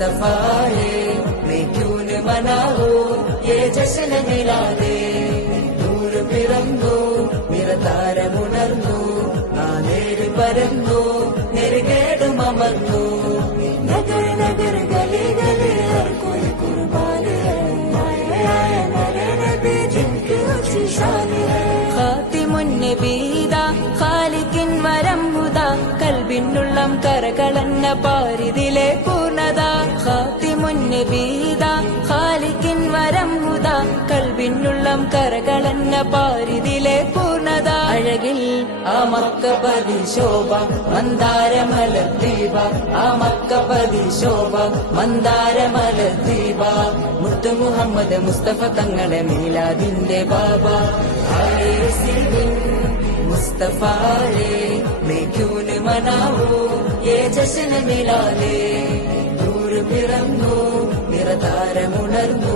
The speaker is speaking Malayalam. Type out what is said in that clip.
मुस्तफा है मैं क्यों न मनाऊं ये जश्न मिलादे നൂർ പിറന്നു നിറതാരമുണർന്നു നാനേര് പരന്നു നെരുകേടും അമർന്നു നഗർ നഗർ ഗലി ഗലി ഹർ കോയി കുർബാൻ ഹൈ ആയ മേരെ നബി ജിൻകി ഊंची शान है ഖാതിമുൻ നബീദ ഖാലിഖിൻ വരം ഹുദ കൽബിനുള്ളം കരകളന്ന പാരിതിലെ പൂർണ്ണത ഖാതിമുൻ നബീദ ഖാലിഖിൻ വരം ഹുദ കൽബിനുള്ളം കരകളന്ന പാരിതിലെ പൂർണ്ണത അഴകിൽ ആ മക്കപതി ശോഭ മന്ദാരമലദ്വീപ ആ മക്കപതി ശോഭ മന്ദാരമലദ്വീപ മുത്തു മുഹമ്മദ് മുസ്തഫ തങ്ങളെ മീലാദിന്റെ ബാബ मुस्तफा है मैं क्यों न मनाऊं ये जश्न मिला ले നൂർ പിറന്നു നിറതാരമുണർന്നു